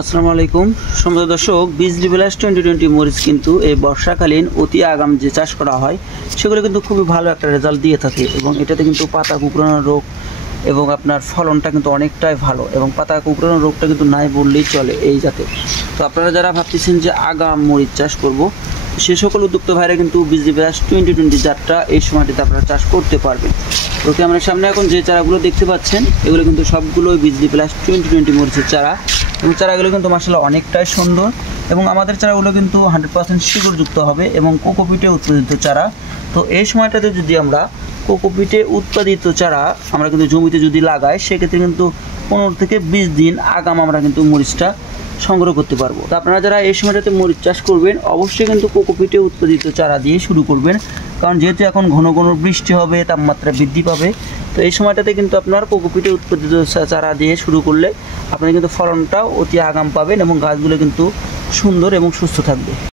আসসালামু আলাইকুম সম্মানিত দর্শক, বিজলি বিলাস 2020 মরিচ কিন্তু এই বর্ষাকালীন অতি আগাম যে চাষ করা হয় সেগুলো কিন্তু খুবই ভালো একটা রেজাল্ট দিয়ে থাকে এবং এটাতে কিন্তু পাতা কুঁকড়ানোর রোগ এবং আপনার ফলনটা কিন্তু অনেকটাই ভালো এবং পাতা কুঁকড়ানোর রোগটা কিন্তু নাই বললেই চলে এই জাতে। তো আপনারা যারা ভাবতেছেন যে আগাম মরিচ চাষ করব, সে সকল উদ্যোক্তা ভাইরা কিন্তু বিজলি বিলাস 2020 জাতটা এই সময়টিতে আপনারা চাষ করতে পারবেন। তো ক্যামেরার সামনে এখন যে চারাগুলো দেখতে পাচ্ছেন এগুলো কিন্তু সবগুলোই বিজলি বিলাস 2020 মরিচের চারা এবং চারাগুলো কিন্তু মাশাআল্লাহ অনেকটাই সুন্দর এবং আমাদের চারাগুলো কিন্তু 100% শিকড়যুক্ত হবে এবং কোকোপিটে উৎপাদিত চারা। তো এই সময়টাতে যদি আমরা কোকোপিটে উৎপাদিত চারা আমরা কিন্তু জমিতে যদি লাগাই, সেক্ষেত্রে কিন্তু 15 থেকে 20 দিন আগাম আমরা কিন্তু মরিচটা সংগ্রহ করতে পারবো। তো আপনারা যারা এই সময়টাতে মরিচ চাষ করবেন অবশ্যই কিন্তু কোকোপিটে উৎপাদিত চারা দিয়ে শুরু করবেন, কারণ যেহেতু এখন ঘন ঘন বৃষ্টি হবে, তাপমাত্রা বৃদ্ধি পাবে। তো এই সময়টাতে কিন্তু আপনার কোকোপিটে উৎপাদিত চারা দিয়ে শুরু করলে আপনি কিন্তু ফলনটাও অতি আগাম পাবেন এবং গাছগুলো কিন্তু সুন্দর এবং সুস্থ থাকবে।